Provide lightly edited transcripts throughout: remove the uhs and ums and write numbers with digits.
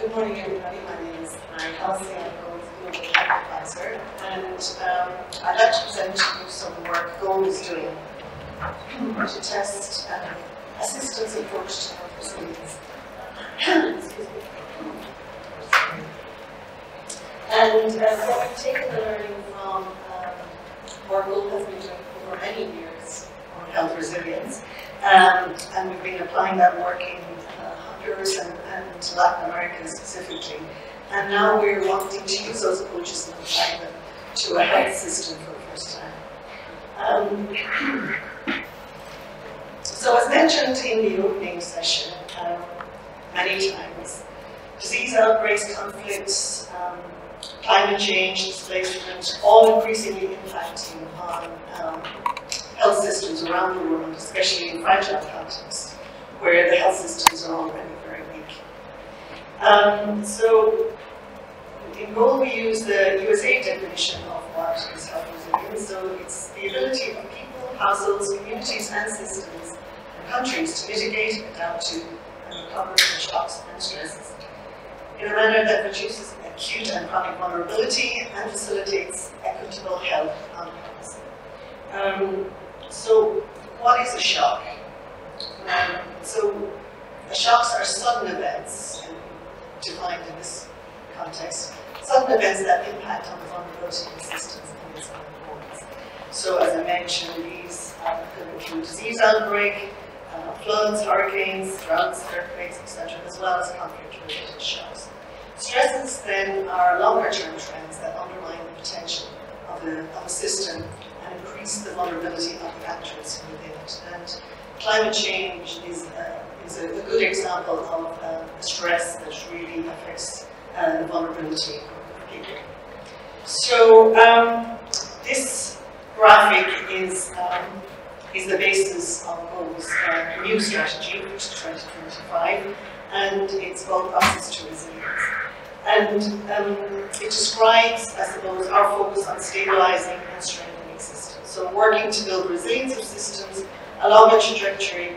Good morning, everybody. My name is Hallissey. I'm a global advisor, and I'd like to present to you some work GOAL is doing to test assistance approach to health resilience. And what we've taken the learning from work GOAL has been doing over many years on health resilience, and we've been applying that work in Honduras and Latin America specifically. And now we're wanting to use those approaches and apply them to a health system for the first time. So as mentioned in the opening session many times, disease outbreaks, conflicts, climate change, displacement, all increasingly impacting on health systems around the world, especially in fragile contexts, where the health systems are already very weak. So in GOAL we use the USA definition of what is health resilience. So it's the ability of people, households, communities and systems and countries to mitigate, adapt to and recover from shocks and stresses in a manner that reduces acute and chronic vulnerability and facilitates equitable health outcomes. So what is a shock? So the shocks are sudden events, defined in this context, sudden events that impact on the vulnerability of the systems and its components. So as I mentioned, these could include disease outbreak, floods, hurricanes, droughts, earthquakes, etc., as well as conflict-related shocks. Stresses then are longer-term trends that undermine the potential of a system and increase the vulnerability of the actors within it. And climate change is a good example of a stress that really affects the vulnerability of people. So this graphic is the basis of GOAL's new strategy, which is 2025, and it's called Process to Resilience. And it describes, I suppose, our focus on stabilizing and strengthening systems. So working to build resilience of systems along a trajectory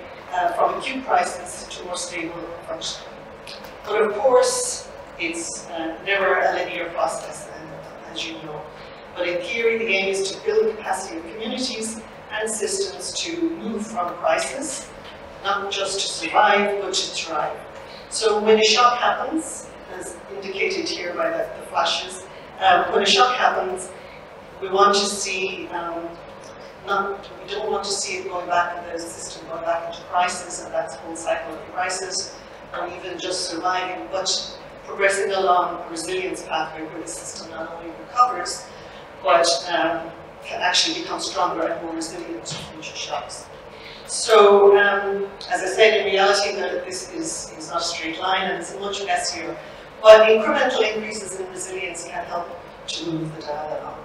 from acute crisis to more stable functioning. But of course, it's never a linear process, as you know. But in theory, the aim is to build the capacity of communities and systems to move from crisis, not just to survive, but to thrive. So when a shock happens, as indicated here by the flashes, when a shock happens, we want to see we don't want to see it going back in the system, going back into crisis, and that's the whole cycle of crisis, or even just surviving, but progressing along a resilience pathway where the system not only recovers, but can actually become stronger and more resilient to future shocks. So, as I said, in reality, this is not a straight line, and it's much messier, but incremental increases in resilience can help to move the dial along.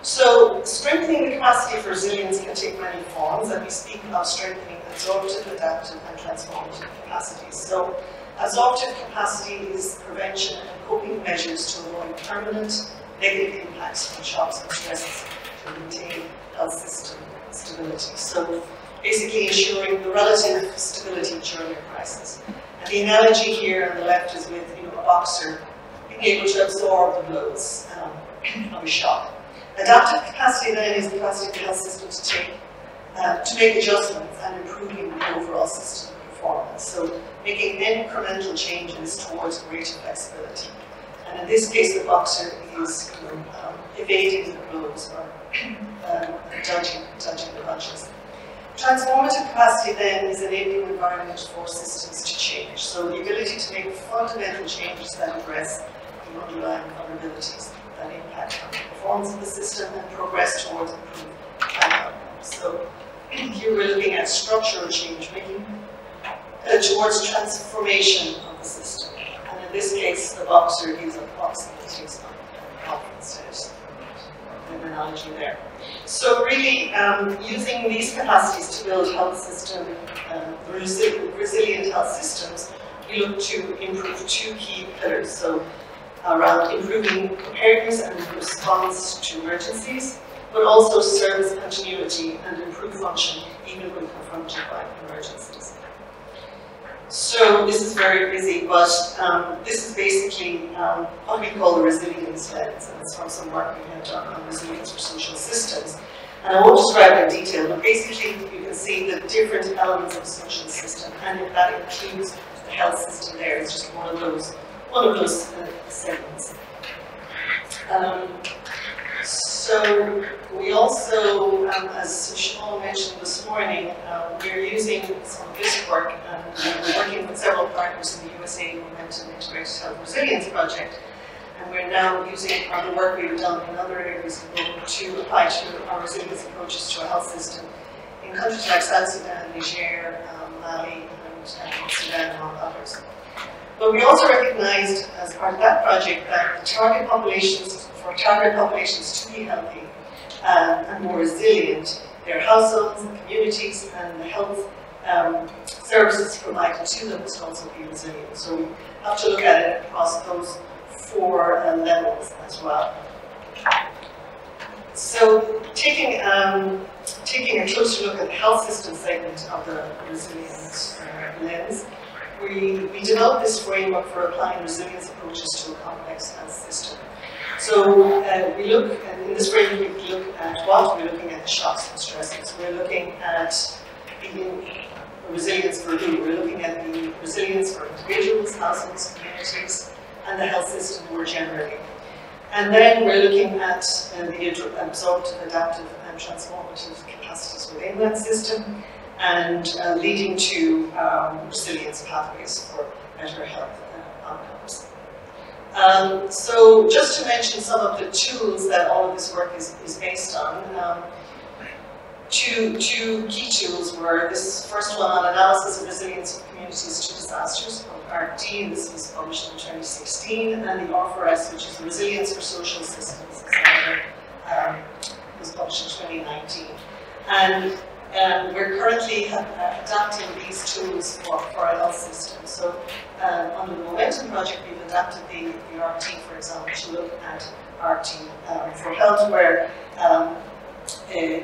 So, strengthening the capacity for resilience can take many forms, and we speak of strengthening absorptive, adaptive, and transformative capacities. So, absorptive capacity is prevention and coping measures to avoid permanent negative impacts from shocks and stresses to maintain health system stability. So, basically ensuring the relative stability during a crisis. And the analogy here on the left is with a boxer being able to absorb the blows of a shock. Adaptive capacity then is the capacity of the health system to make adjustments and improving the overall system performance. So making incremental changes towards greater flexibility. And in this case, the boxer is evading the blows or dodging the punches. Transformative capacity then is enabling environment for systems to change. So the ability to make fundamental changes that address the underlying vulnerabilities that impact on the performance of the system and progress towards improved outcomes. So here we're looking at structural change making towards transformation of the system. And in this case, the boxer is a boxing that takes on instead. An analogy there. So really, using these capacities to build health system, resilient health systems, we look to improve two key pillars. So around improving preparedness and response to emergencies, but also service continuity and improved function even when confronted by emergencies. So this is very busy, but this is basically what we call the resilience lens, and it's from some work we have done on resilience for social systems. And I won't describe it in detail, but basically you can see the different elements of the social system, and if that includes the health system there, it's just one of those segments. So we also, as Siobhan mentioned this morning, we're using some of this work, and we're working with several partners in the USA Momentum Integrated Health Resilience Project, and we're now using the work we've done in other areas of the world to apply to our resilience approaches to our health system in countries like South Sudan, Niger, Mali, and Sudan, among others. But we also recognized as part of that project that the target populations to be healthy and more resilient, their households and communities and the health services provided to them must also be resilient. So we have to look at it across those 4 levels as well. So taking a closer look at the health system segment of the resilience lens, we developed this framework for applying resilience approaches to a complex health system. So we look, and in this framework we look at what? We're looking at the shocks and stresses. We're looking at the resilience for who? We're looking at the resilience for individuals, households, communities, and the health system more generally. And then we're looking at the absorptive, adaptive, and transformative capacities within that system, and leading to resilience pathways for better health outcomes. So just to mention some of the tools that all of this work is based on, two key tools were this first one on analysis of resilience of communities to disasters, called RT, and this was published in 2016, and the RFRS, which is Resilience for Social Systems, was published in 2019. And we're currently adapting these tools for our health system. So under the Momentum project, we've adapted the RT, for example, to look at RT for health, where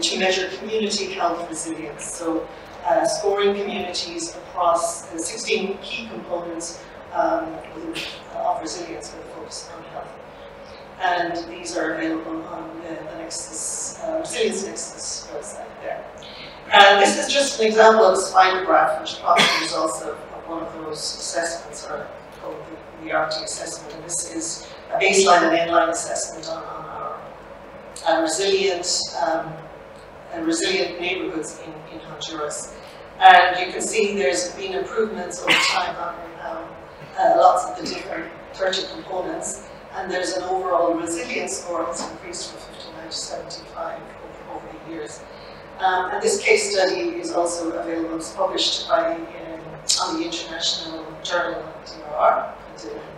to measure community health resilience. So scoring communities across 16 key components of resilience with a focus on health. And these are available on the Nexus, Resilience Nexus website there. This is just an example of a spider graph, which probably is also one of those assessments, or called the RT assessment. And this is a baseline and inline assessment on our resilient neighborhoods in Honduras. And you can see there's been improvements over time on lots of the different 30 components. And there's an overall resilience score that's increased from 59 to 75 over the years. And this case study is also available. It's published on the International Journal of DRR,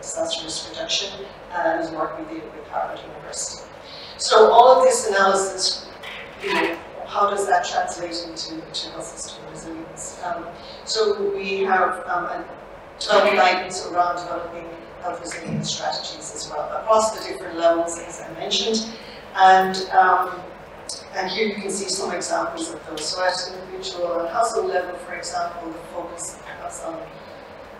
Disaster Risk Reduction, and is work we did with Harvard University. So all of this analysis, how does that translate into health system resilience? So we have developed guidance around developing health resilience strategies as well, across the different levels, as I mentioned. And here you can see some examples of those. So at an individual and household level, for example, the focus on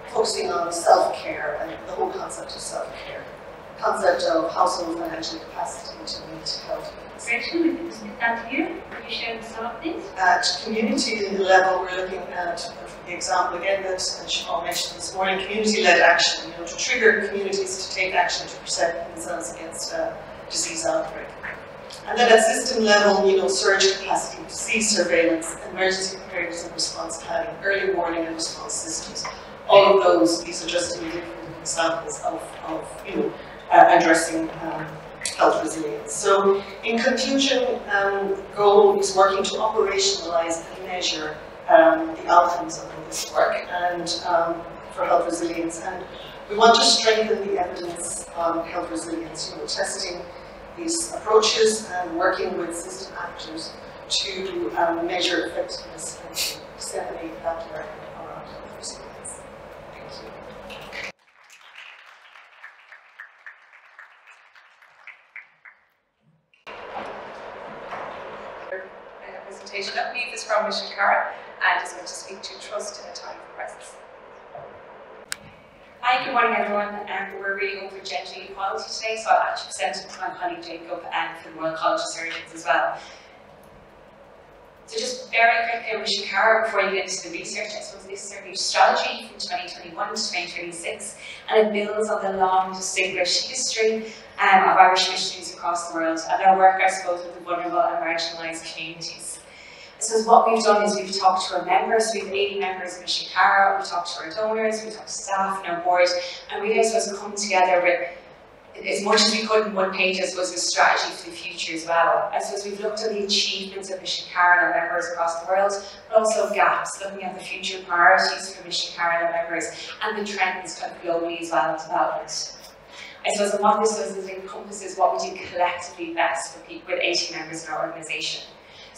focusing on self-care and the whole concept of self-care, concept of household financial capacity to meet health needs. Rachel, we can split that here. Will you share some of these? At community level, we're looking at the example again that Siobhan mentioned this morning, community-led action, to trigger communities to take action to protect themselves against a disease outbreak. And then at system level, surge capacity, disease surveillance, emergency preparedness and response planning, early warning and response systems. All of those, these are just different examples of addressing health resilience. So in conclusion, GO is working to operationalize and measure the outcomes of this work and for health resilience. And we want to strengthen the evidence on health resilience, testing these approaches and working with system actors to measure effectiveness and to disseminate that learning around health resilience. Thank you. Presentation of me is from Mission Cara and is going to speak to trust in a time of crisis. Hi, good morning everyone. We're reading over gender equality today, so I'll actually present it to my colleague Jacob and for the Royal College of Surgeons as well. So just very quickly on Mission Cara before you get into the research, I suppose this is our new strategy from 2021 to 2026, and it builds on the long distinguished history of Irish missionaries across the world and their work, I suppose, with the vulnerable and marginalised communities. So what we've done is we've talked to our members, we have 80 members of Mission Cara, we've talked to our donors, we've talked to staff and our board, and we, I suppose, come together with as much as we could in one page, I suppose, a strategy for the future as well. I suppose we've looked at the achievements of Mission Cara and our members across the world, but also gaps, looking at the future priorities for Mission Cara and our members, and the trends kind of globally as well in development. I suppose and what this does is it encompasses what we do collectively best for people with 80 members in our organisation.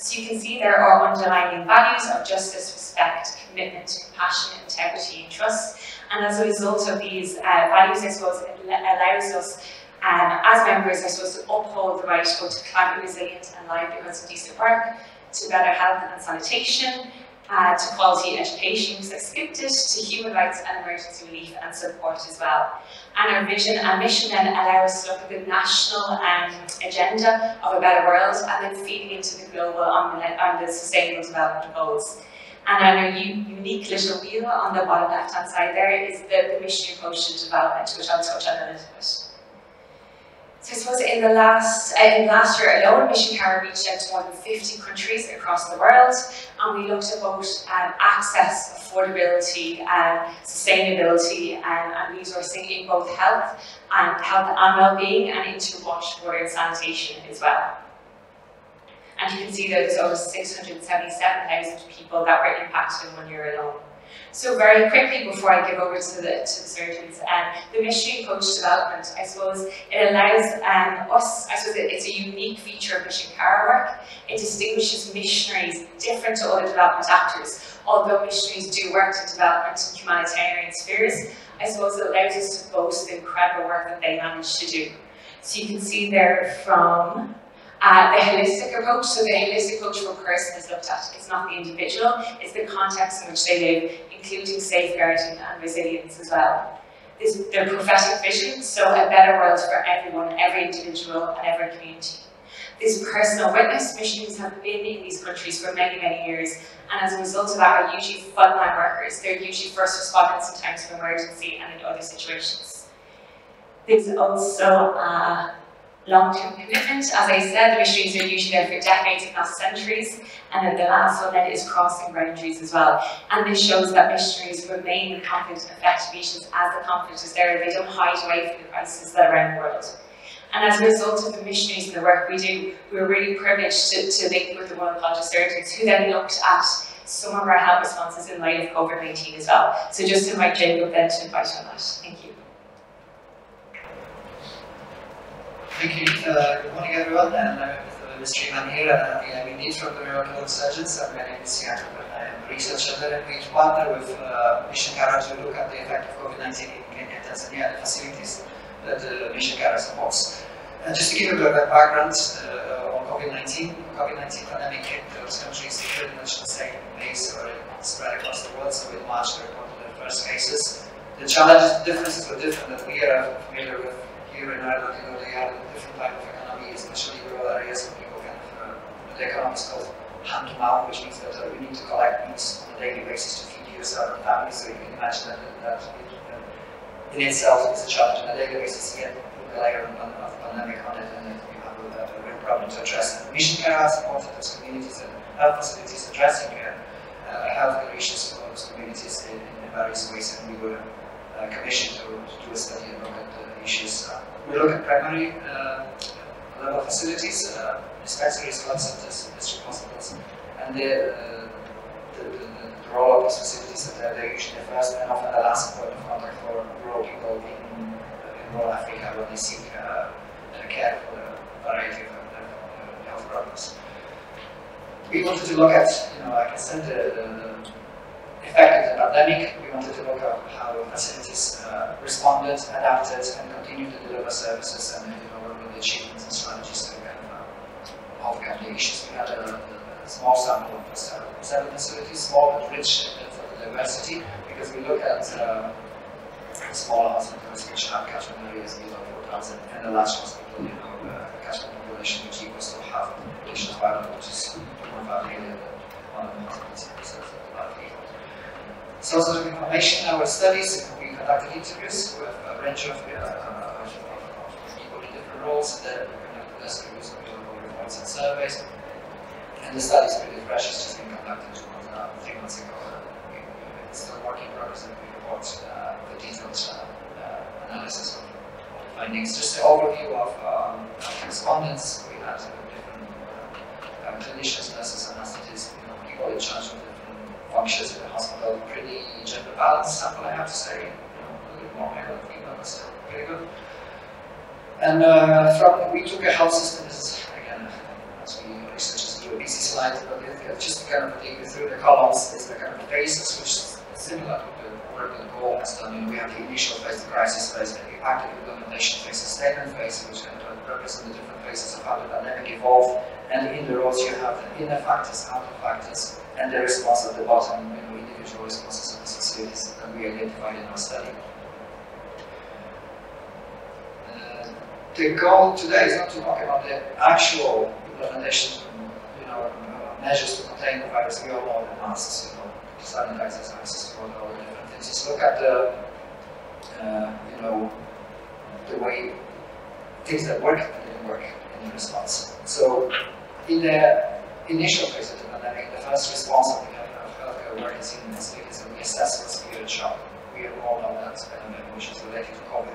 So you can see there are underlying values of justice, respect, commitment, compassion, integrity and trust. And as a result of these values, I suppose it allows us as members, I suppose, to uphold the right to climate resilient and livelihoods and decent work, to better health and sanitation, to quality education, because I skipped it, to human rights and emergency relief and support as well. And our vision and mission then allow us to look at the national agenda of a better world and then feeding into the global on the sustainable development goals. And our unique little wheel on the bottom left-hand side there is the mission approach to development, which I'll touch on a little bit. So I suppose in the last year alone, Mission Cara reached out to more than 50 countries across the world, and we looked at both access, affordability, sustainability, and resourcing in both health and well-being, and into water and sanitation as well. And you can see that there's over 677,000 people that were impacted in 1 year alone. So very quickly, before I give over to the surgeons, the missionary approach to development, I suppose, it allows us, I suppose it's a unique feature of Mission Cara work. It distinguishes missionaries different to other development actors. Although missionaries do work in development and humanitarian spheres, I suppose it allows us to boast the incredible work that they managed to do. So you can see there from the holistic approach. So the holistic approach for a person is looked at. It's not the individual, it's the context in which they live, including safeguarding and resilience as well. Their prophetic vision, so a better world for everyone, every individual and every community. This personal witness, missionaries have been in these countries for many, many years, and as a result of that are usually frontline workers. They're usually first responders in times of emergency and in other situations. There's also long-term commitment. As I said, the missionaries are usually there for decades, if not centuries, and then the last one then is crossing boundaries as well. And this shows that missionaries remain in conflict and effective nations as the conflict is there. They don't hide away from the crises that are around the world. And as a result of the missionaries and the work we do, we're really privileged to link with the Royal College of Surgeons, who then looked at some of our health responses in light of COVID-19 as well. So just to invite Jacob then to invite on that. Thank you. Thank you. Good morning, everyone. And I'm the mystery man here. I'm indeed from the Royal College of Surgeons. My name is Jacob, and I am a researcher there. And we partner with Mission Cara to look at the effect of COVID-19 in Kenya and Tanzania and the facilities that Mission Cara supports. And just to give a bit of a background on COVID-19, COVID-19 pandemic hit those countries pretty much the same pace, or it spread across the world. So in March, they reported their first cases. The challenges, the differences were different that we are familiar with. Here in Ireland, you know, they have a different type of economy, especially rural areas where people can, the economy is called hand to mouth, which means that you need to collect meats on a daily basis to feed yourself and family. So you can imagine that in itself is a challenge on a daily basis. Yet put a layer of pandemic on it, and then you have a real problem to address. And Mission Cara supported those communities and health facilities addressing healthcare issues for those communities in various ways, and we were commissioned to do a study and look at the issues. We look at primary level facilities, dispensaries, blood centers, district hospitals, and the role of these facilities that they're usually the first and often the last point of contact for rural people in rural Africa when they seek care for a variety of health problems. We wanted to look at, like I said, the effect of the pandemic. We wanted to look at how facilities responded, adapted, and continued to deliver services, and what were the achievements and strategies to overcome the issues. We had a small sample of 7 facilities, small but rich in diversity, because we look at smaller hospitals which have catchment areas below 4,000, and a large hospital, catchment population which equals to half the population of Ireland, which is 2.5 million, and one of the hospitals serves about people. Sources of information in our studies, we conducted interviews with a range of people in different roles, then we conducted desk reviews of reports and surveys, and the study is pretty fresh, it's just been conducted 3 months ago. It's still work in progress, and we report the detailed analysis of the findings. Just an overview of respondents. We had different clinicians, nurses, anesthetists, people in charge of different functions in the hospital. Pretty gender balanced sample, I have to say. A little bit more male than female, but still pretty good. And we took a health system. This is again, as we researchers do a busy slide, but just to kind of take you through the columns, there's the kind of phases which is similar to the work that Paul has done. We have the initial phase, the crisis phase, the active implementation phase, the sustainment phase, which kind of represent the different phases of how the pandemic evolved. And in the rows you have the inner factors, outer factors, and the response at the bottom, individual responses of the facilities that we identified in our study. The goal today is not to talk about the actual implementation, measures to contain the virus. We all know the masks, sanitizers, access to water, all the different things. Just look at the, the way things that work and didn't work in the response. So, in the initial phase of the pandemic, the first response that we have of healthcare workers in this week is that we assess what's fear and shock. We all know that pandemic, which is related to COVID.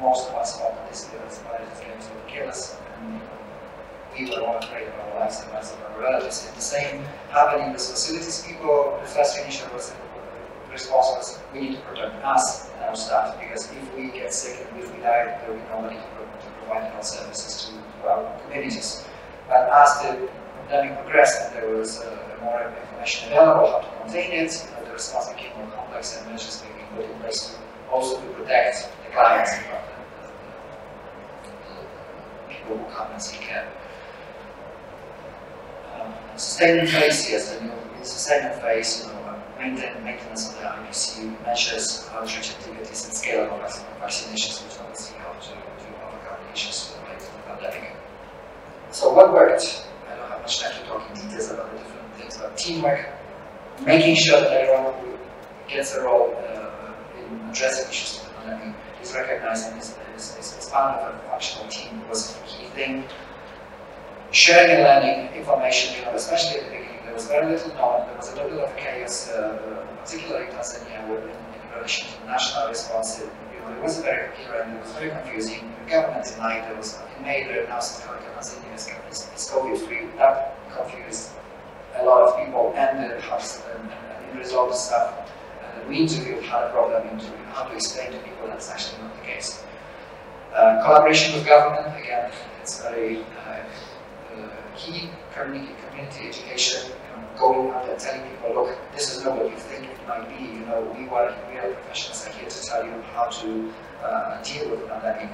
Most of us thought that this virus is going to kill us, and we were all afraid of our lives and the lives of our relatives. And the same happened in these facilities. People, the first initial response was, we need to protect us and our staff, because if we get sick and if we die, there will be nobody to provide health services to our communities. But as the pandemic progressed and there was more information available how to contain it, the response became more complex and measures being put in place to also to protect the clients and the people who come and seek care. Sustainment phase, yes, in the sustainment phase, maintenance of the IPC measures, outreach activities, and scale of vaccinations, which obviously help to overcome the issues related to the pandemic. So what worked? I don't have much time to talk in details about the different things, but teamwork, making sure that everyone who gets a role in addressing issues of the pandemic is recognized and is part of a functional team was a key thing. Sharing and learning information, especially at the beginning, there was very little known. There was a little bit of chaos, particularly in Tanzania, in relation to the national response. It wasn't very clear and it was very confusing. The government denied there was in May they announced that Tanzania is COVID-free. That confused a lot of people and the House, and in result the staff. We interviewed had a problem in how to explain to people that's actually not the case. Collaboration with government, again, it's very key. Community education, going out and telling people, look, this is not what you think it might be. We are professionals are here to tell you how to deal with the pandemic.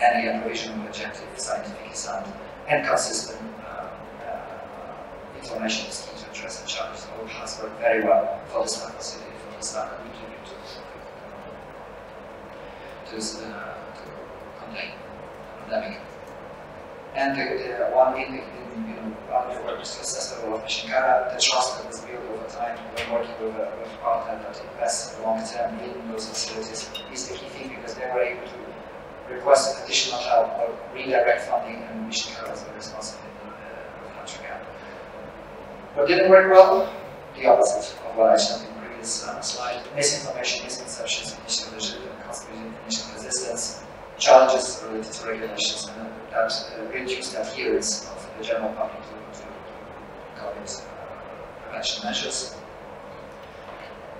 And again, provision of objective, scientifically sound, and consistent information is key to address the challenge. All has worked very well for the staff facility, for the staff that we contribute to contain the pandemic. And one of the work is to assess the role of Mission Cara, the trust that was built over time when working with a partner that invests long term in those facilities is the key thing, because they were able to request additional help or redirect funding, and Mission Cara was responsible with country gap. What didn't work well? The opposite of what I showed in the previous slide. Misinformation, misconceptions, initial resistance, challenges related to regulations, and that reduced adherence of the general public to COVID prevention measures.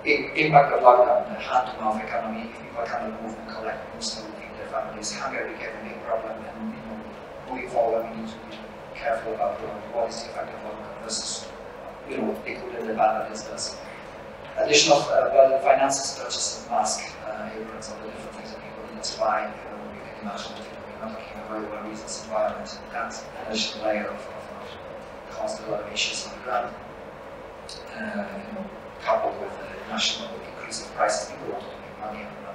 Impact of lockdown, the hand-to-mouth economy. If people cannot move and collect moves to feed their families, hunger became a big problem, and moving forward we need to be careful about what is the effect of lockdown versus they couldn't abandon this does. Additional finances, purchase of masks, aprons, all the different things that people need to buy. You can imagine that we're not talking about very well reasons environment. That additional layer of caused a lot of issues on the ground. Coupled with the national increase of prices, people want to make money on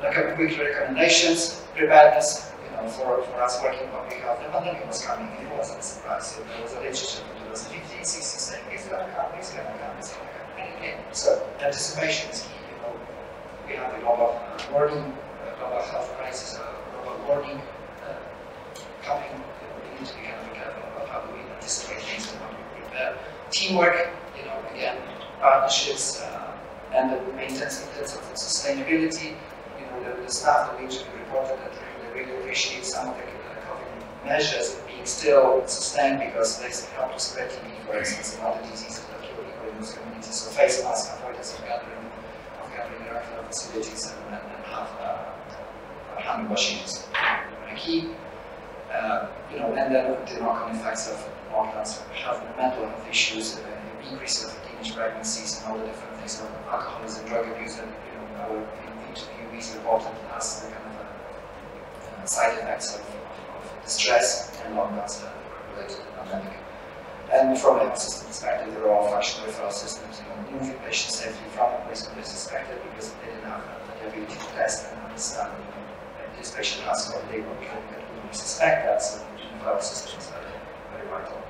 quick recommendations, preparedness. For us working in public health, the pandemic was coming. It wasn't a surprise. So there was a literature in 2015, 16 saying it's going to come, it's going to come, it's going to come. And it came. So anticipation is key. We have a global warning, global health crisis, global warning coming. We need to be kind of careful about how do we anticipate things and how do we prepare. Teamwork, again, partnerships, and the maintenance in terms of sustainability. The staff that we reported that they really appreciate some of the COVID measures being still sustained because they help to spread TB, for instance, and other diseases that kill people in those communities. So face mask, avoidance of gathering around facilities, and have hand washing is key. And then the knock-on effects of lockdowns, mental health issues, increase of teenage pregnancies, and all the different things. So alcoholism, drug abuse, and our interviewees reported as the kind of side effects of the stress and lockdowns related to the pandemic. And from a health system perspective, there are all functional referral systems, moving patients safely from a place to place expected because they didn't have the ability to test and understand this patient has got labor, we suspect that, so the referral system is very, very vital.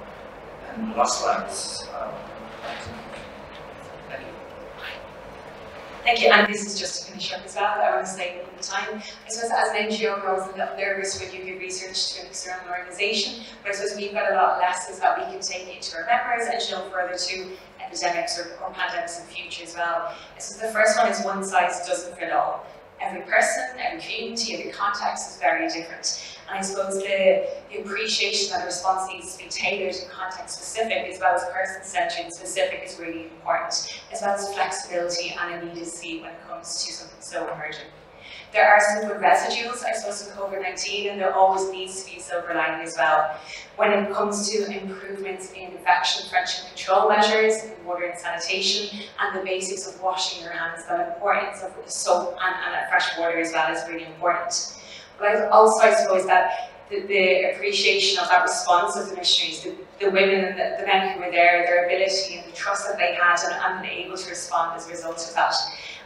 And the last slide is thank you. Thank you, and this is just to finish up as well. I want to say at the time, I suppose as an NGO, we're always a little nervous when you give research to an external organisation, but I suppose we've got a lot of lessons that we can take into our members and show further to epidemics or pandemics in the future as well. So the first one is one size doesn't fit all. Every person, every community, every context is very different. And I suppose the appreciation that the response needs to be tailored and context specific as well as person-centered and specific is really important, as well as flexibility and immediacy when it comes to something so emergent. There are some good residuals, I suppose, in COVID-19, and there always needs to be a silver lining as well. When it comes to improvements in infection prevention control measures, water and sanitation, and the basics of washing your hands, the importance of soap and fresh water as well is really important. But also, I suppose that the appreciation of that response of the missionaries, the women and the men who were there, their ability and the trust that they had and being able to respond as a result of that.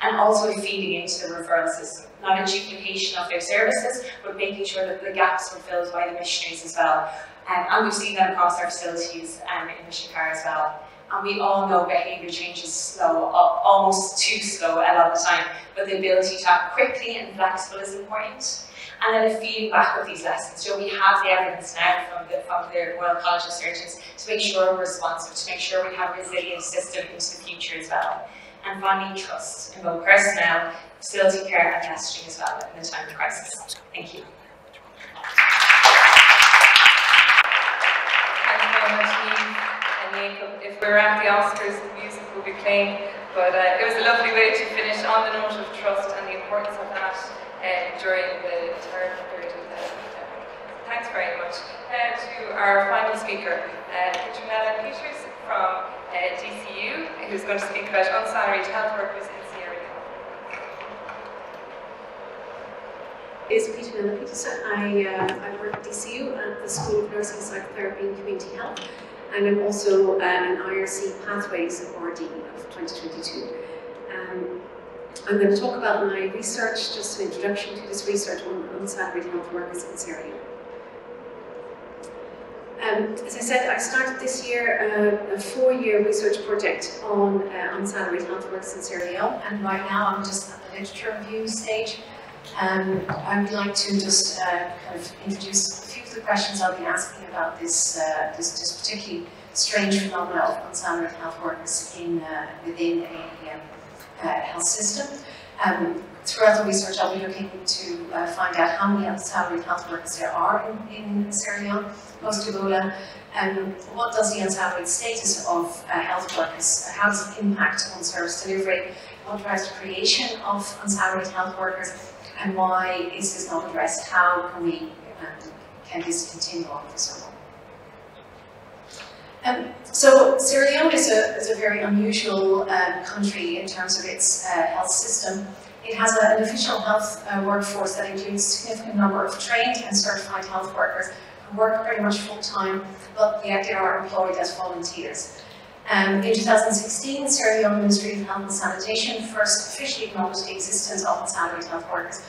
And also feeding into the referral system. Not a duplication of their services, but making sure that the gaps were filled by the missionaries as well. And we've seen that across our facilities in Mission Car as well. And we all know behaviour change is slow, almost too slow a lot of the time, but the ability to act quickly and flexible is important. And then feeding back of these lessons. So we have the evidence now from the Royal College of Surgeons to make sure we're responsive, to make sure we have a resilient system into the future as well. And finally, trust in both personnel, facility care and messaging as well in the time of crisis. Thank you. Thanks very much, Niamh. And if we're at the Oscars, the music will be playing. But it was a lovely way to finish on the note of trust and the importance of that during the terrible period of the pandemic. Thanks very much. To our final speaker, Pieterse from DCU, who's going to speak about unsalaried health workers in Sierra Leone. It's Pieterse. I work at DCU at the School of Nursing, Psychotherapy and Community Health, and I'm also an IRC Pathways RD of 2022. I'm going to talk about my research, just an introduction to this research on unsalaried health workers in Sierra Leone. As I said, I started this year a 4-year research project on unsalaried health workers in Sierra Leone, and right now I'm just at the literature review stage. I would like to just kind of introduce a few of the questions I'll be asking about this particularly strange phenomenon of unsalaried health workers within a health system. Throughout the research, I'll be looking to find out how many unsalaried health workers there are in Sierra Leone post-Ebola, and what does the unsalaried status of health workers, how does it impact on service delivery, what drives the creation of unsalaried health workers, and why is this not addressed? How can this continue on for so long? So Sierra Leone is a very unusual country in terms of its health system. It has an official health workforce that includes a significant number of trained and certified health workers who work pretty much full-time, but yet they are employed as volunteers. In 2016, Sierra Leone Ministry of Health and Sanitation first officially acknowledged the existence of unsalaried health workers,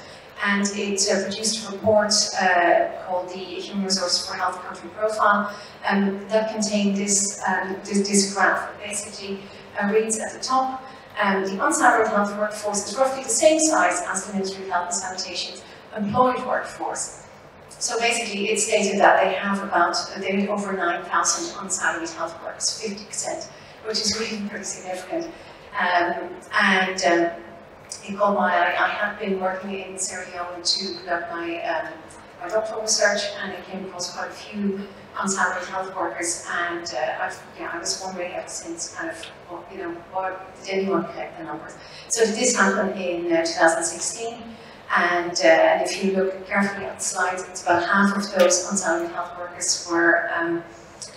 and it produced a report called the Human Resources for Health Country Profile that contained this graph. It basically reads at the top, the unsalaried health workforce is roughly the same size as the Ministry of Health and Sanitation's employed workforce. So basically, it stated that they have over 9,000 unsalaried health workers, 50%, which is really pretty significant. It caught my eye. I have been working in Sierra Leone to conduct my doctoral research, and I came across quite a few unsalaried health workers, and I was wondering ever since, kind of, did anyone collect the numbers? So did this happen in 2016? And if you look carefully at the slides, it's about half of those unsalaried health workers were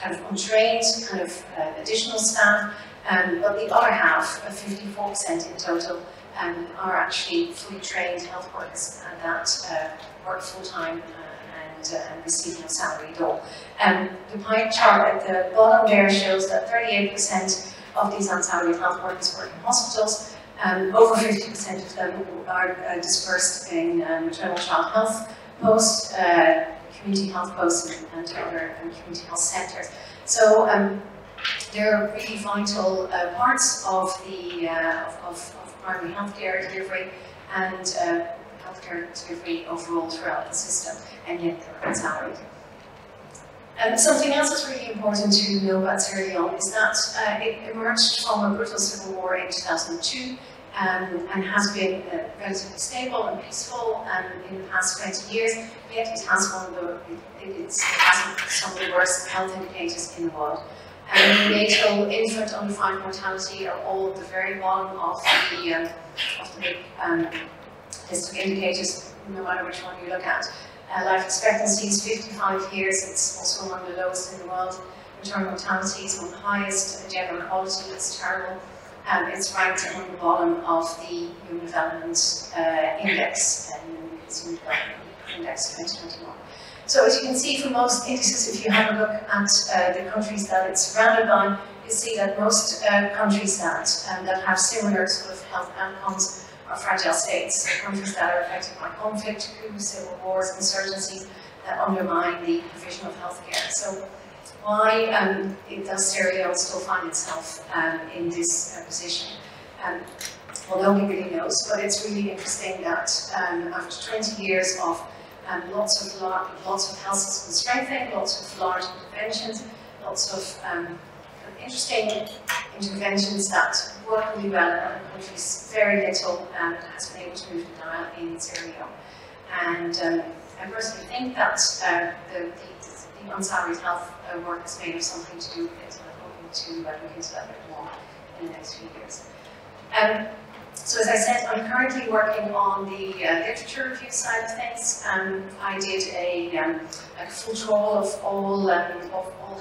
kind of untrained, kind of additional staff, but the other half, 54% in total, are actually fully trained health workers that work full-time and receive no salary at all. The pie chart at the bottom there shows that 38% of these unsalaried health workers work in hospitals. Over 50% of them are dispersed in maternal child health posts, community health posts, and other community health centres. So they're really vital parts of the primary healthcare delivery and healthcare delivery overall throughout the system, and yet they're unsalaried. Something else that's really important to know about Sierra Leone is that it emerged from a brutal civil war in 2002 and has been relatively stable and peaceful in the past 20 years, yet it has some of the worst health indicators in the world. Neonatal, infant, under 5 mortality are all at the very bottom of the list of indicators, no matter which one you look at. Life expectancy is 55 years, it's also among the lowest in the world. Maternal mortality is among the highest, general quality is terrible. It's ranked among the bottom of the Human Development Index, Human Development Index 2021. So as you can see from most indices, if you have a look at the countries that it's surrounded by, you see that most countries that have similar sort of health outcomes are fragile states, countries that are affected by conflict, coups, civil wars, insurgencies that undermine the provision of healthcare. So why does Sierra Leone still find itself in this position? Well, nobody really knows, but it's really interesting that after 20 years of lots of health system strengthening, lots of large interventions, lots of interesting interventions that work really well in other countries, very little has been able to move the dial in Sierra Leone. And I personally think that the unsalaried health work is made of something to do with it, and I'm hoping to look into that a bit more in the next few years. So as I said, I'm currently working on the literature review side of things. I did a full trawl of all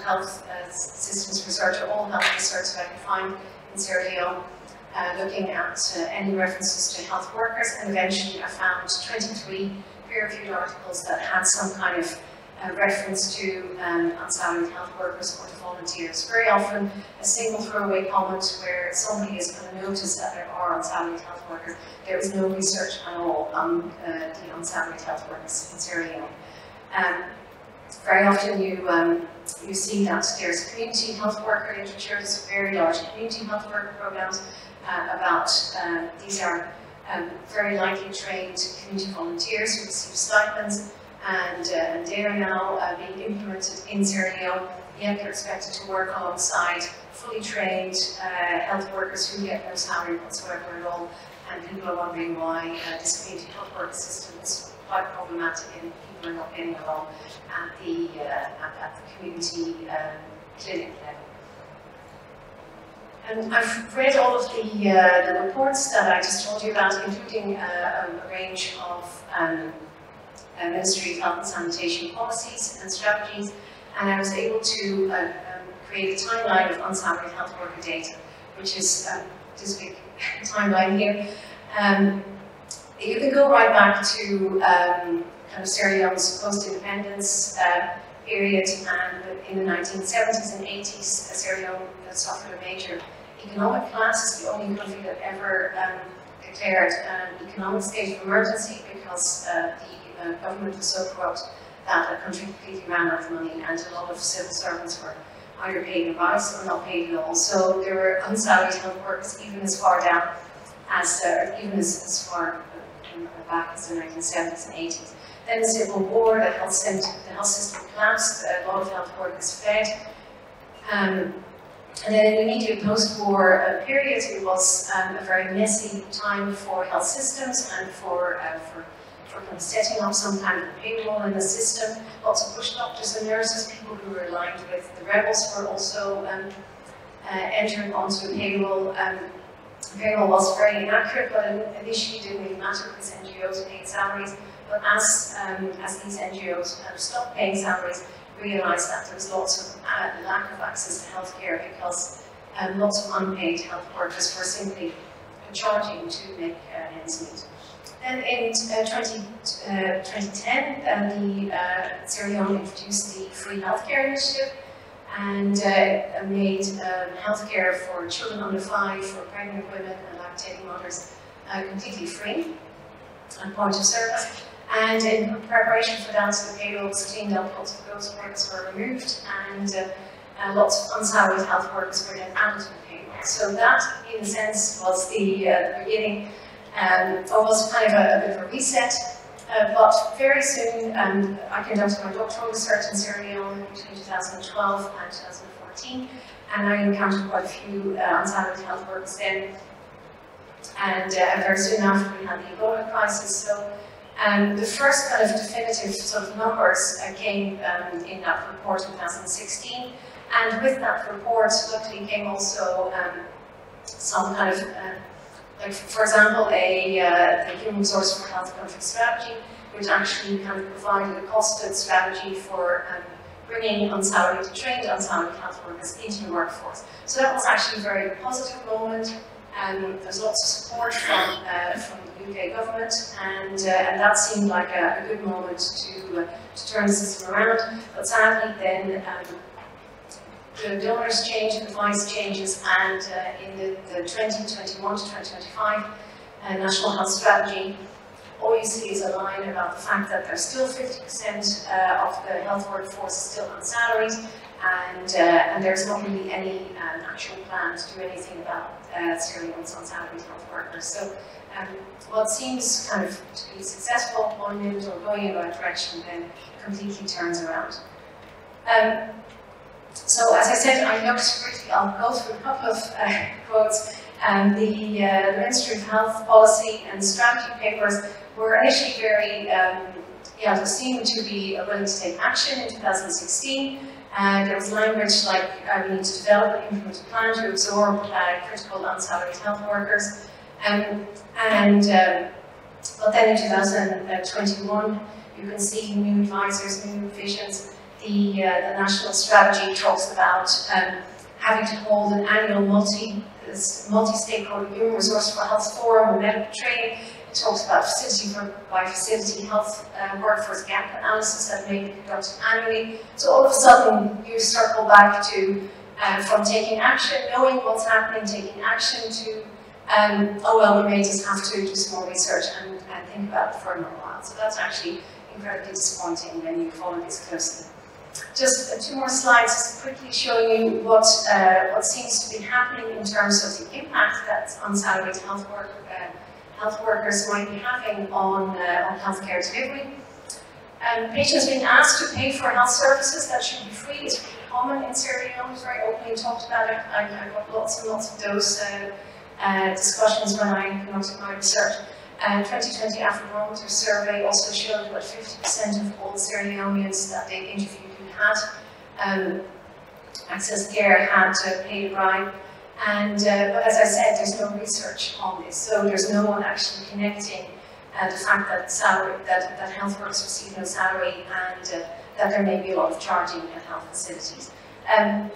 health systems research, or all health research that I could find in Sierra Leone, looking at any references to health workers, and eventually I found 23 peer-reviewed articles that had some kind of reference to unsalaried health workers or to volunteers. Very often a single throwaway comment where somebody is going to notice that there are unsalaried health workers. There is no research at all on the unsalaried health workers in Sierra Leone. Very often you see that there's community health worker literature, there's very large community health worker programs about these are very lightly trained community volunteers who receive stipends, and they are now being implemented in Sierra Leone, yet they're expected to work alongside fully trained health workers who get no salary whatsoever at all, and people are wondering why this community health worker system is quite problematic and people are not getting along at the community clinic level. And I've read all of the reports that I just told you about, including a range of Ministry of Health and Sanitation policies and strategies, and I was able to create a timeline of unsalaried health worker data, which is this big timeline here. You can go right back to kind of Sierra Leone's post-independence period, and in the 1970s and 80s, Sierra Leone suffered a major economic collapse. It's the only country that ever declared an economic state of emergency because the government was so corrupt that the country completely ran out of money, and a lot of civil servants were either paid in rice or not paid at all. So there were unsalaried health workers even as far down as, even as far back as the 1970s and 80s. Then the Civil War, the health system collapsed, a lot of health workers fled. And then in the immediate post-war period, it was a very messy time for health systems and for kind of setting up some kind of payroll in the system. Lots of bush doctors and nurses, people who were aligned with the rebels, were also entering onto the payroll. Payroll was very inaccurate, but initially didn't really matter because NGOs paid salaries. But as these NGOs stopped paying salaries, realised that there was lots of lack of access to healthcare because lots of unpaid health workers were simply charging to make ends meet. Then in 2010, Sierra Leone introduced the Free Healthcare Initiative and made healthcare for children under 5, for pregnant women and lactating mothers completely free and point of service. And in preparation for that, the payroll was cleaned up, lots of those workers were removed, and lots of unsalaried health workers were then added to the payroll. So that, in a sense, was the beginning. Almost kind of a bit of a reset, but very soon I conducted my doctoral research in Sierra Leone between 2012 and 2014, and I encountered quite a few unsalaried health workers then. And very soon after we had the Ebola crisis. So the first kind of definitive sort of numbers came in that report in 2016, and with that report, luckily came also some kind of like, for example, the Human Resource for Health Country Strategy, which actually kind of provided a costed strategy for bringing trained unsalaried health workers into the workforce. So that was actually a very positive moment. There's lots of support from the UK government, and that seemed like a good moment to turn the system around. But sadly, then the donors change, the advice changes, and in the 2021 to 2025 National Health Strategy, all you see is a line about the fact that there's still 50% of the health workforce is still unsalaried, and there's not really any actual plan to do anything about Sierra Leone's unsalaried health workers. So what seems kind of to be successful, 1 minute or going in the right direction, then completely turns around. So as I said, I looked briefly, I'll go through a couple of quotes. The Ministry of Health Policy and Strategy papers were initially very, they seemed to be willing to take action in 2016. There was language like, we need to develop and implement a plan to absorb critical unsalaried health workers. But then in 2021, you can see new advisors, new visions. The national strategy talks about having to hold an annual multi-stakeholder human resource for health forum and medical training. It talks about facility health workforce gap analysis that may be conducted annually. So all of a sudden you circle back to from taking action, knowing what's happening, taking action to oh well, we may just have to do some more research and think about it for a little while. So that's actually incredibly disappointing when you follow this closely. Just 2 more slides, just quickly showing you what seems to be happening in terms of the impact that unsalaried health workers might be having on healthcare delivery. Patients being asked to pay for health services that should be free is really common in Sierra Leone. It's very openly talked about it. I got lots and lots of those discussions when I conducted my research. 2020 Afrobarometer survey also showed that 50% of all Sierra Leoneans that they interviewed who had access to care had paid a bribe. And but as I said, there's no research on this, so there's no one actually connecting the fact that that health workers receive no salary and that there may be a lot of charging at health facilities.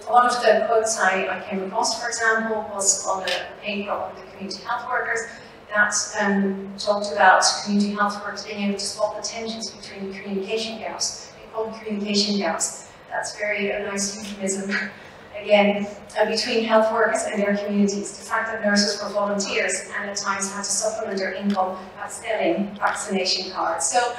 One of the quotes I came across, for example, was on a paper on the community health workers that talked about community health workers being able to spot the tensions between communication gaps public communication gaps. That's very a nice euphemism. Again, between health workers and their communities. The fact that nurses were volunteers and at times had to supplement their income by selling vaccination cards. So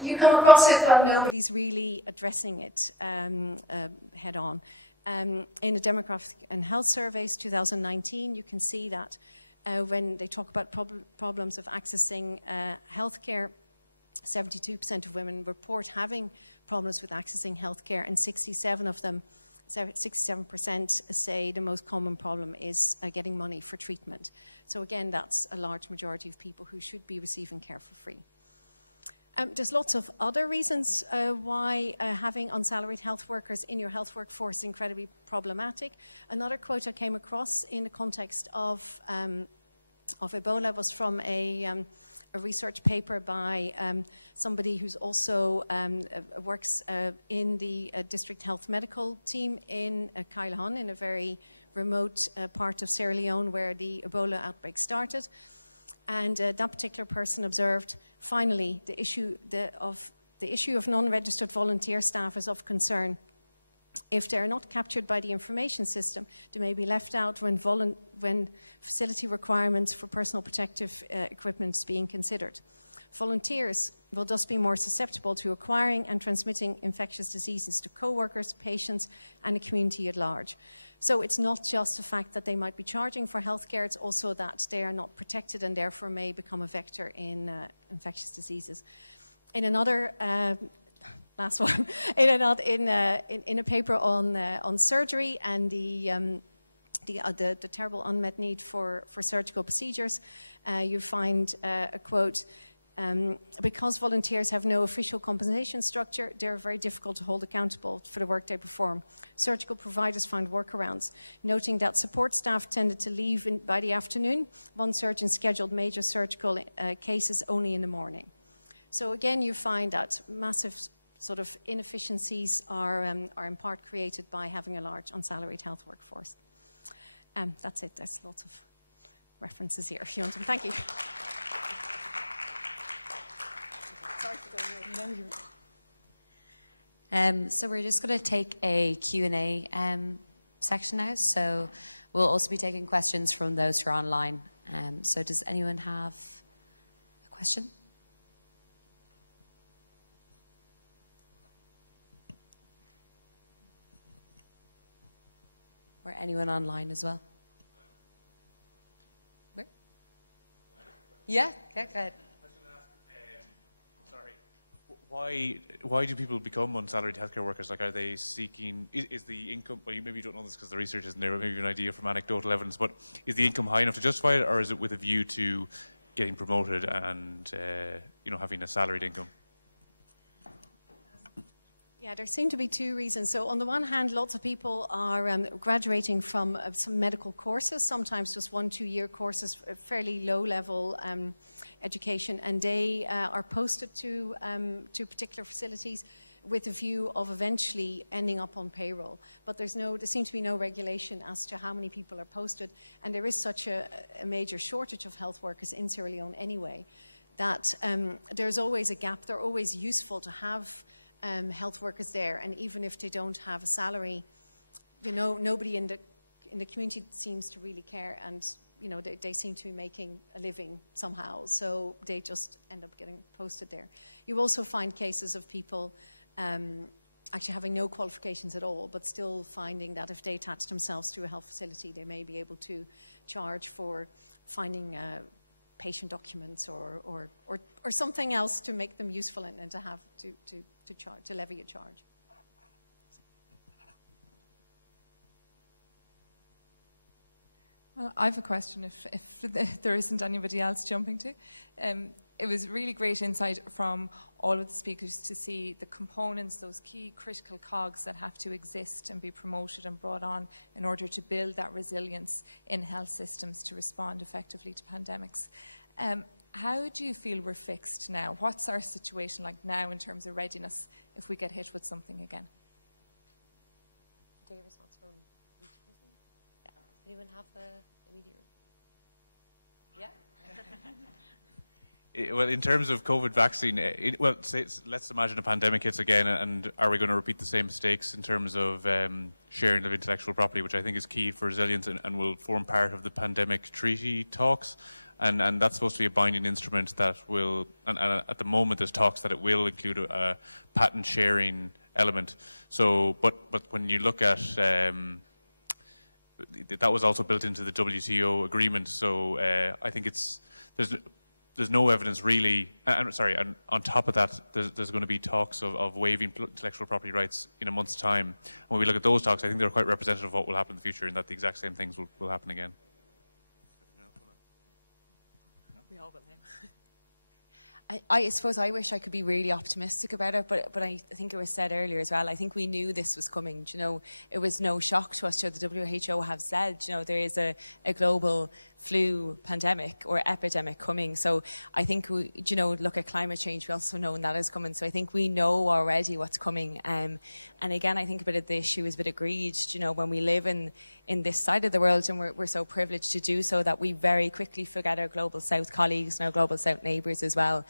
you come across it, but nobody's really addressing it head on. In the Demographic and Health Surveys 2019, you can see that when they talk about problems of accessing healthcare, 72% of women report having problems with accessing healthcare, and 67% say the most common problem is getting money for treatment. So again, that's a large majority of people who should be receiving care for free. There's lots of other reasons why having unsalaried health workers in your health workforce is incredibly problematic. Another quote I came across in the context of Ebola was from a research paper by somebody who's also works in the district health medical team in Cailhan, in a very remote part of Sierra Leone where the Ebola outbreak started. And that particular person observed, finally, the issue of non-registered volunteer staff is of concern. If they're not captured by the information system, they may be left out when facility requirements for personal protective equipment is being considered. Volunteers will thus be more susceptible to acquiring and transmitting infectious diseases to co-workers, patients, and the community at large. So it's not just the fact that they might be charging for healthcare, it's also that they are not protected and therefore may become a vector in infectious diseases. In another, last one, in a paper on surgery and the terrible unmet need for surgical procedures, you find a quote, because volunteers have no official compensation structure, they're very difficult to hold accountable for the work they perform. Surgical providers found workarounds, noting that support staff tended to leave by the afternoon. One surgeon scheduled major surgical cases only in the morning. So again, you find that massive sort of inefficiencies are in part created by having a large unsalaried health workforce. That's it. There's lots of references here if you want them. Thank you. So we're just going to take a Q&A section now. So we'll also be taking questions from those who are online. So does anyone have a question? Or anyone online as well? Where? Yeah, go ahead. Why do people become unsalaried healthcare workers? Like, are they seeking, is the income, well, maybe you don't know this because the research isn't there, maybe an idea from anecdotal evidence, but is the income high enough to justify it, or is it with a view to getting promoted and, having a salaried income? Yeah, there seem to be two reasons. So on the one hand, lots of people are graduating from some medical courses, sometimes just 1-2 year courses, fairly low-level education, and they are posted to particular facilities with a view of eventually ending up on payroll. But there seems to be no regulation as to how many people are posted, and there is such a major shortage of health workers in Sierra Leone anyway, that there's always a gap. They're always useful to have health workers there, and even if they don't have a salary, nobody in the community seems to really care, and they seem to be making a living somehow, so they just end up getting posted there. You also find cases of people actually having no qualifications at all, but still finding that if they attach themselves to a health facility, they may be able to charge for finding patient documents or something else to make them useful and to have to levy a charge. Well, I have a question if there isn't anybody else jumping to. It was really great insight from all of the speakers to see the components, those key critical cogs that have to exist and be promoted and brought on in order to build that resilience in health systems to respond effectively to pandemics. How do you feel we're fixed now? What's our situation like now in terms of readiness if we get hit with something again? Take a response from each person. Yeah. Does anyone have an immediate? Yeah. Well, in terms of COVID vaccine, let's imagine a pandemic hits again, and are we going to repeat the same mistakes in terms of sharing of intellectual property, which I think is key for resilience and will form part of the pandemic treaty talks, and that's supposed to be a binding instrument that will, and at the moment there's talks that it will include a patent sharing element. So, but when you look at that was also built into the WTO agreement. So I think there's no evidence really, and on top of that, there's going to be talks of waiving intellectual property rights in a month's time. When we look at those talks, I think they're quite representative of what will happen in the future, and that the exact same things will happen again. We all will now. I suppose I wish I could be really optimistic about it, but I think it was said earlier as well. I think we knew this was coming. You know, it was no shock to us. You know, the WHO have said, you know, there is a global flu pandemic or epidemic coming. So I think we, you know, look at climate change. We also know that is coming. So I think we know already what's coming. And again, I think a bit of the issue is a bit of greed. You know, when we live in this side of the world, and we're so privileged to do so, that we very quickly forget our global south colleagues and our global south neighbours as well.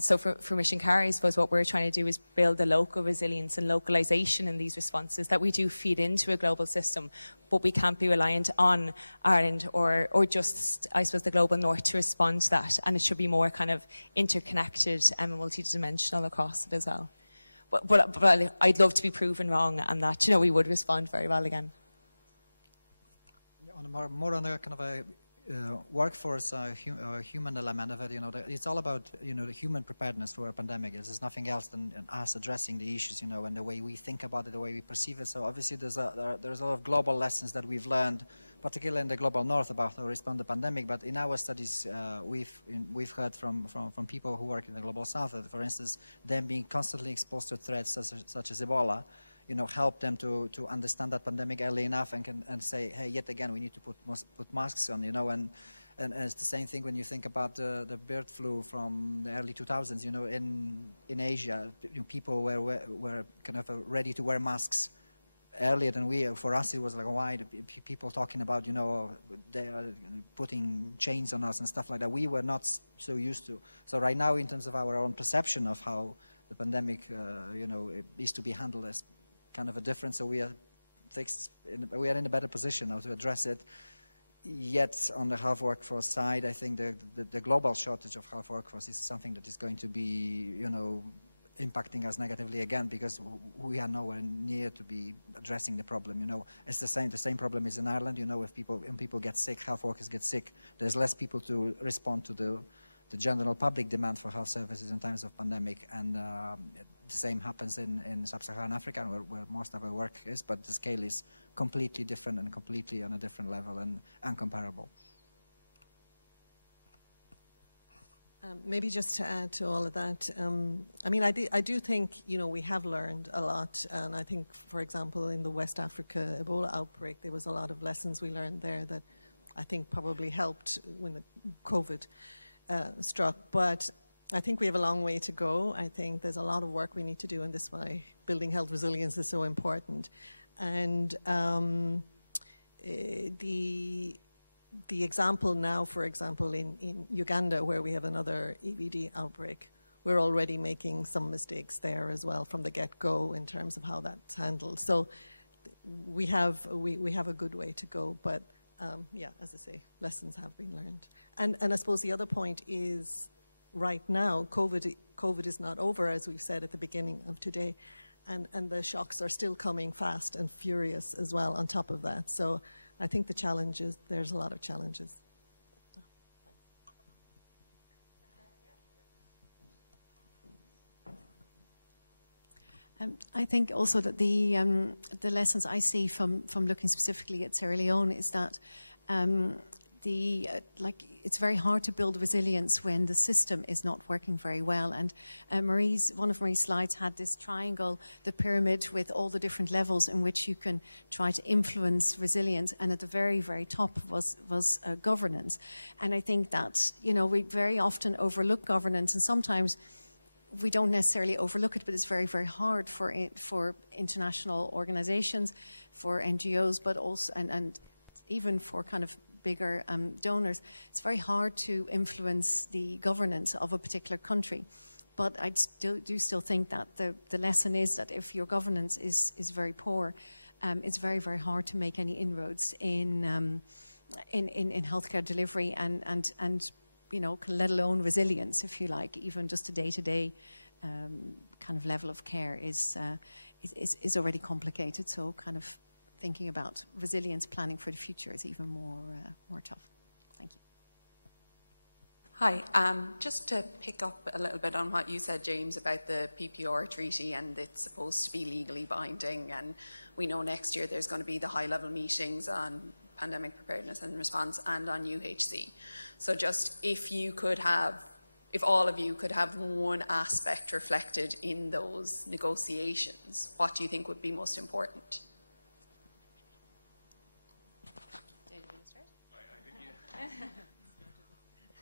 So for Mission Carry, I suppose what we're trying to do is build the local resilience and localisation in these responses, that we do feed into a global system, but we can't be reliant on Ireland or just, I suppose, the global north to respond to that. And it should be more kind of interconnected and multidimensional across it as well. But I'd love to be proven wrong, and that, you know, we would respond very well again. On a more on a kind of a workforce human element of it, you know, it's all about, you know, the human preparedness for a pandemic. There's nothing else than us addressing the issues, you know, and the way we think about it, the way we perceive it. So obviously there's a lot of global lessons that we've learned, particularly in the global north, about how to respond to the pandemic. But in our studies, we've heard from people who work in the global south that, for instance, them being constantly exposed to threats such as Ebola, you know, help them to understand that pandemic early enough and say, hey, yet again, we need to put masks on, you know, and it's the same thing when you think about the bird flu from the early 2000s, you know, in Asia, you know, people were kind of ready to wear masks earlier than we. For us, it was like, why people talking about, you know, they are putting chains on us and stuff like that. We were not so used to. So right now, in terms of our own perception of how the pandemic, you know, is to be handled as kind of a difference, so we are in a better position now to address it. Yet on the health workforce side, I think the global shortage of health workforce is something that is going to be, you know, impacting us negatively again, because we are nowhere near to be addressing the problem. You know, it's the same problem is in Ireland. You know, when people get sick, health workers get sick, there's less people to respond to the general public demand for health services in times of pandemic, and the same happens in sub-Saharan Africa, where most of our work is, but the scale is completely different and completely on a different level and uncomparable. Maybe just to add to all of that, I mean, I do think, you know, we have learned a lot, and I think, for example, in the West Africa Ebola outbreak, there was a lot of lessons we learned there that I think probably helped when the COVID struck. But I think we have a long way to go. I think there's a lot of work we need to do, and this is why building health resilience is so important. And the example now, for example, in Uganda, where we have another EBD outbreak, we're already making some mistakes there as well from the get-go in terms of how that's handled. So we have a good way to go, but yeah, as I say, lessons have been learned. And I suppose the other point is, right now, COVID is not over, as we've said at the beginning of today, and the shocks are still coming fast and furious as well on top of that. So I think the challenges, there's a lot of challenges. I think also that the lessons I see from looking specifically at Sierra Leone is that it's very hard to build resilience when the system is not working very well. And one of Marie's slides had this triangle, the pyramid, with all the different levels in which you can try to influence resilience. And at the very, very top was governance. And I think that, you know, we very often overlook governance, and sometimes we don't necessarily overlook it, but it's very, very hard for international organizations, for NGOs, but also, and even for kind of bigger donors, it's very hard to influence the governance of a particular country. But I do still think that the lesson is that if your governance is very poor, it's very, very hard to make any inroads in healthcare delivery and you know, let alone resilience, if you like. Even just a day-to-day kind of level of care is already complicated. So kind of thinking about resilience planning for the future is even more tough. Thank you. Hi, just to pick up a little bit on what you said, James, about the PPR treaty, and it's supposed to be legally binding, and we know next year there's going to be the high-level meetings on pandemic preparedness and response and on UHC. So just if all of you could have one aspect reflected in those negotiations, what do you think would be most important?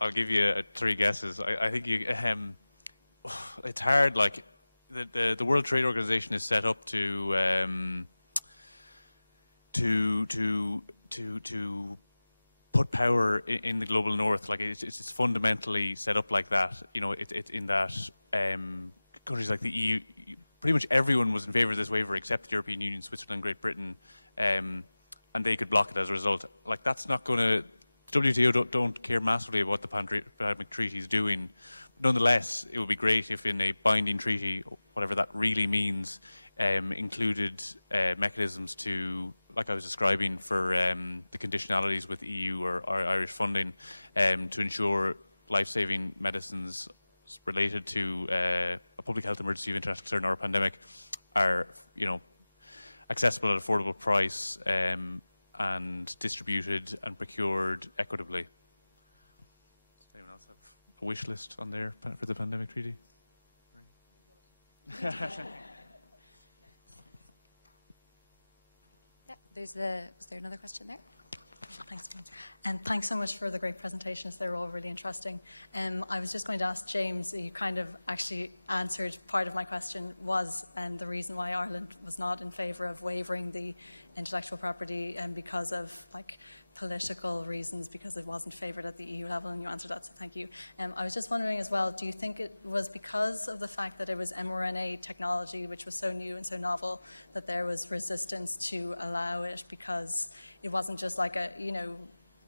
I'll give you 3 guesses. I think you. It's hard. Like the World Trade Organization is set up to put power in the global north. Like it's fundamentally set up like that. You know, it's in that countries like the EU, pretty much everyone was in favour of this waiver except the European Union, Switzerland, Great Britain, and they could block it as a result. Like that's not going to. WTO don't care massively about what the pandemic treaty is doing. Nonetheless, it would be great if in a binding treaty, whatever that really means, included mechanisms to, like I was describing, for the conditionalities with EU or Irish funding to ensure life-saving medicines related to a public health emergency of international concern or a pandemic are, you know, accessible at affordable price and distributed and procured equitably. Does anyone else have a wish list on there for the pandemic treaty? Yeah, was there another question there? Thanks so much. And thanks so much for the great presentations. They were all really interesting. I was just going to ask James, you kind of actually answered part of my question, was the reason why Ireland was not in favour of waiving the intellectual property because of like political reasons, because it wasn't favoured at the EU level, and you answered that, so thank you. I was just wondering as well, do you think it was because of the fact that it was mRNA technology, which was so new and so novel, that there was resistance to allow it because it wasn't just like a, you know,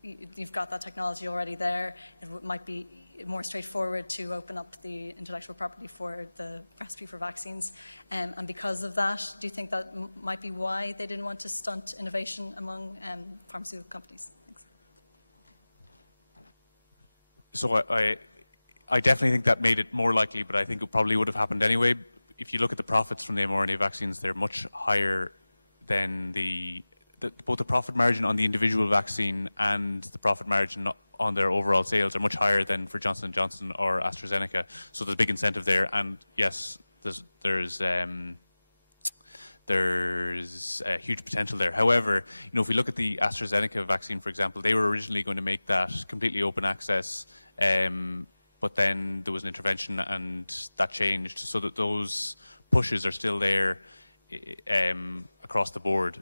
you've got that technology already there, it might be more straightforward to open up the intellectual property for the recipe for vaccines, and because of that, do you think that might be why they didn't want to stunt innovation among pharmaceutical companies? Thanks. So I definitely think that made it more likely, but I think it probably would have happened anyway. If you look at the profits from the mRNA vaccines, they're much higher than both the profit margin on the individual vaccine and the profit margin on their overall sales are much higher than for Johnson & Johnson or AstraZeneca. So there's a big incentive there. And yes, there's a huge potential there. However, you know, if we look at the AstraZeneca vaccine, for example, they were originally going to make that completely open access, but then there was an intervention and that changed, so that those pushes are still there across the board.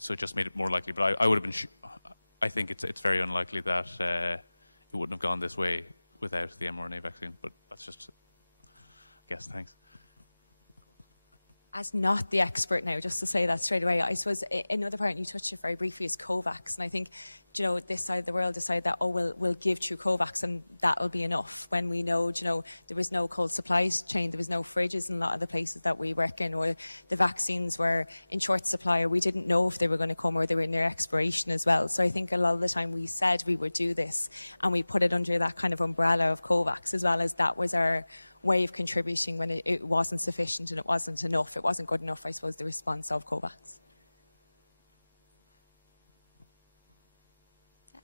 So it just made it more likely. But I would have been. I think it's very unlikely that it wouldn't have gone this way without the mRNA vaccine. But that's just a guess. Thanks. As not the expert now, just to say that straight away, I suppose another part, and you touched it very briefly, is COVAX. And I think, you know, this side of the world decided that, oh, we'll give through COVAX and that'll be enough. When we know, you know, there was no cold supply chain, there was no fridges in a lot of the places that we work in, or the vaccines were in short supply, or we didn't know if they were going to come, or they were near expiration as well. So I think a lot of the time we said we would do this and we put it under that kind of umbrella of COVAX, as well as that was our way of contributing when it wasn't sufficient and it wasn't enough. It wasn't good enough, I suppose, the response of COVAX. Yeah.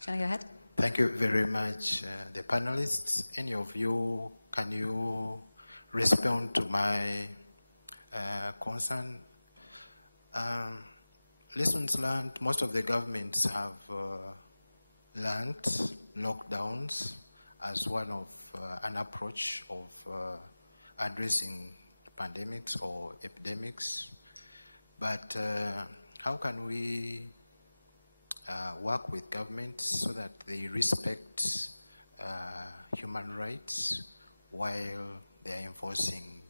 Can I go ahead? Thank you very much, the panelists. Any of you, can you respond to my concern? Lessons learned, most of the governments have learned lockdowns as one of an approach of addressing pandemics or epidemics. But how can we work with governments so that they respect human rights while they are enforcing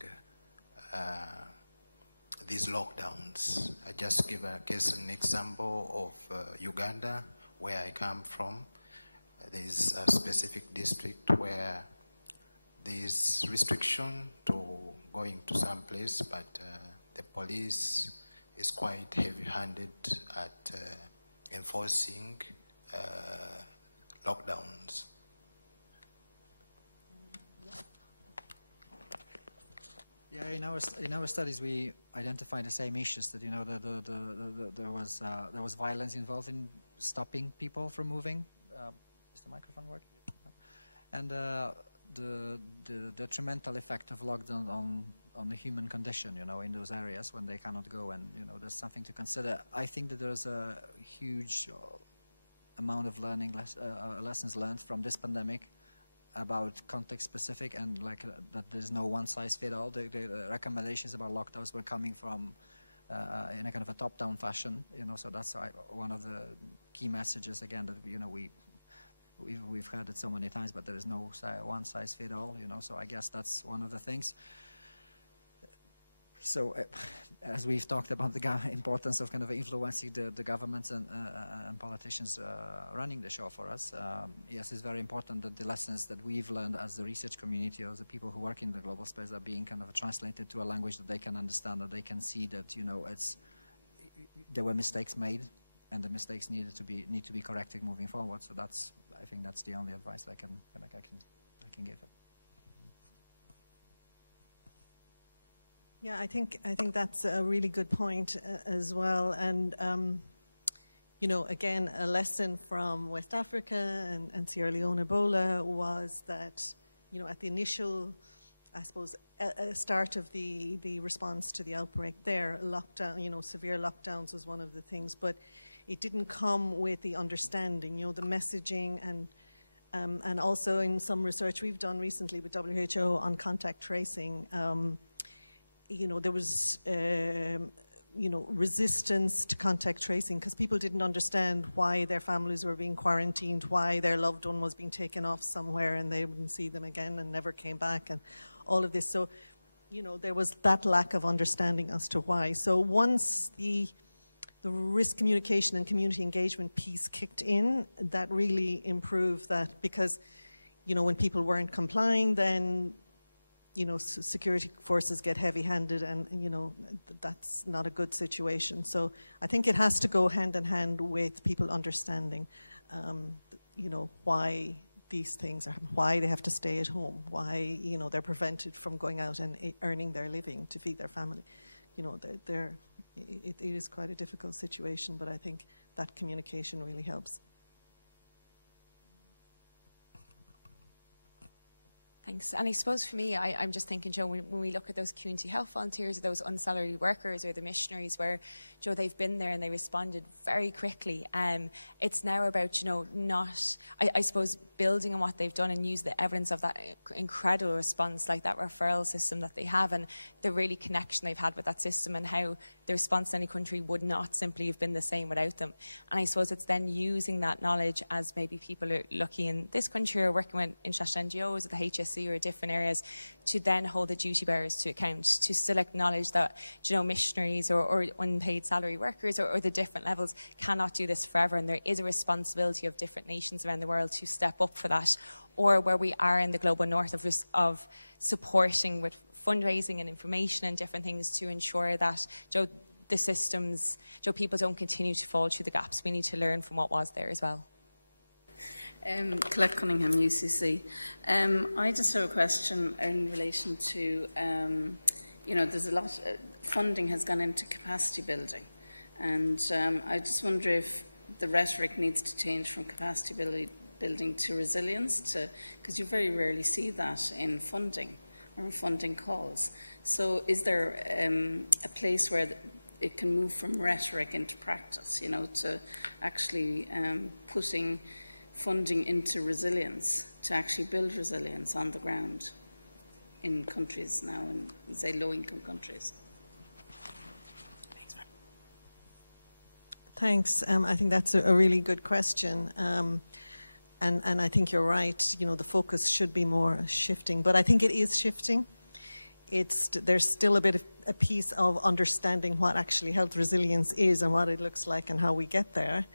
these lockdowns. I just give an example of Uganda, where I come from. There is a specific district where there is restriction to going to some place, but the police is quite heavy-handed at enforcing lockdowns. Yeah, in our studies we identified the same issues, that there was violence involved in stopping people from moving. Is the microphone working? No. And the detrimental effect of lockdown on the human condition, in those areas when they cannot go, and there's something to consider. I think that there's a huge amount of lessons learned from this pandemic about context specific, and that there's no one size fit all. The recommendations about lockdowns were coming from in a kind of a top-down fashion, so that's one of the key messages again, that we've heard it so many times, but there is no one size fit all, so I guess that's one of the things. So as we've talked about the importance of kind of influencing the governments and politicians running the show for us, yes, it's very important that the lessons that we've learned as the research community, or the people who work in the global space, are being kind of translated to a language that they can understand, that they can see that there were mistakes made, and the mistakes need to be corrected moving forward. So I think that's the only advice I can give it. Yeah, I think that's a really good point as well. And again, a lesson from West Africa and Sierra Leone Ebola was that, at the initial, I suppose, start of the response to the outbreak there, lockdown, severe lockdowns was one of the things, but it didn't come with the understanding, the messaging, and also in some research we've done recently with WHO on contact tracing. There was, resistance to contact tracing because people didn't understand why their families were being quarantined, why their loved one was being taken off somewhere and they wouldn't see them again and never came back, and all of this. So, there was that lack of understanding as to why. So once the risk communication and community engagement piece kicked in, that really improved that, because, when people weren't complying, then security forces get heavy-handed, and that's not a good situation. So I think it has to go hand in hand with people understanding, why these things are, why they have to stay at home, why they're prevented from going out and earning their living to feed their family. It is quite a difficult situation, but I think that communication really helps. Thanks. And I suppose for me, I'm just thinking, Joe, when we look at those community health volunteers, or those unsalaried workers, or the missionaries where, Joe, they've been there and they responded very quickly. It's now about, not, I suppose, building on what they've done and use the evidence of that incredible response, like that referral system that they have, and the really connection they've had with that system, and how the response to any country would not simply have been the same without them. And I suppose it's then using that knowledge as maybe people are lucky in this country or working with international NGOs or the HSC or different areas, to then hold the duty bearers to account, to still acknowledge that, missionaries or unpaid salary workers or the different levels cannot do this forever, and there is a responsibility of different nations around the world to step up for that. Or where we are in the global north of supporting with fundraising and information and different things to ensure that, the systems, people don't continue to fall through the gaps. We need to learn from what was there as well. Colette Cunningham, UCC. I just have a question in relation to, there's a lot, funding has gone into capacity building, and I just wonder if the rhetoric needs to change from capacity building to resilience, because you very rarely see that in funding or in funding calls. So is there a place where it can move from rhetoric into practice, to actually putting funding into resilience, to actually build resilience on the ground in countries now, in, say, low-income countries? Thanks. I think that's a really good question. And I think you're right, you know, the focus should be more shifting, but I think it is shifting. There's still a piece of understanding what actually health resilience is and what it looks like and how we get there.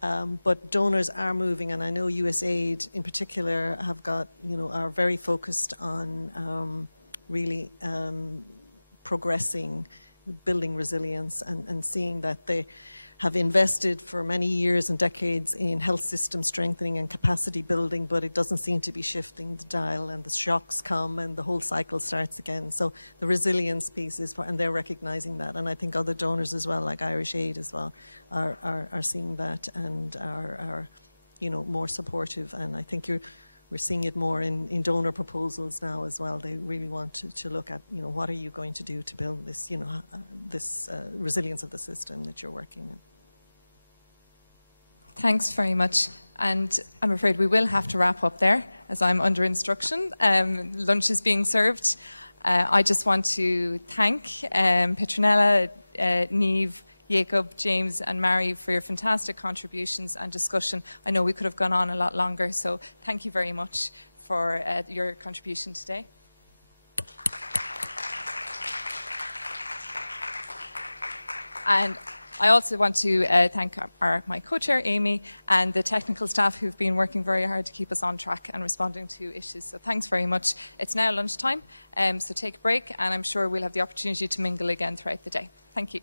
But donors are moving, and I know USAID in particular are very focused on really progressing, building resilience, and seeing that they have invested for many years and decades in health system strengthening and capacity building, but it doesn't seem to be shifting the dial, and the shocks come and the whole cycle starts again. So the resilience piece is, and they're recognizing that, and I think other donors as well, like Irish Aid as well, are seeing that and are more supportive. And I think we're seeing it more in donor proposals now as well. They really want to look at, what are you going to do to build this, this resilience of the system that you're working in. Thanks very much. And I'm afraid we will have to wrap up there as I'm under instruction. Lunch is being served. I just want to thank Petronella, Niamh, Jacob, James and Mary for your fantastic contributions and discussion. I know we could have gone on a lot longer, so thank you very much for your contribution today. And I also want to thank my co-chair, Amy, and the technical staff who've been working very hard to keep us on track and responding to issues. So thanks very much. It's now lunchtime, so take a break, and I'm sure we'll have the opportunity to mingle again throughout the day. Thank you.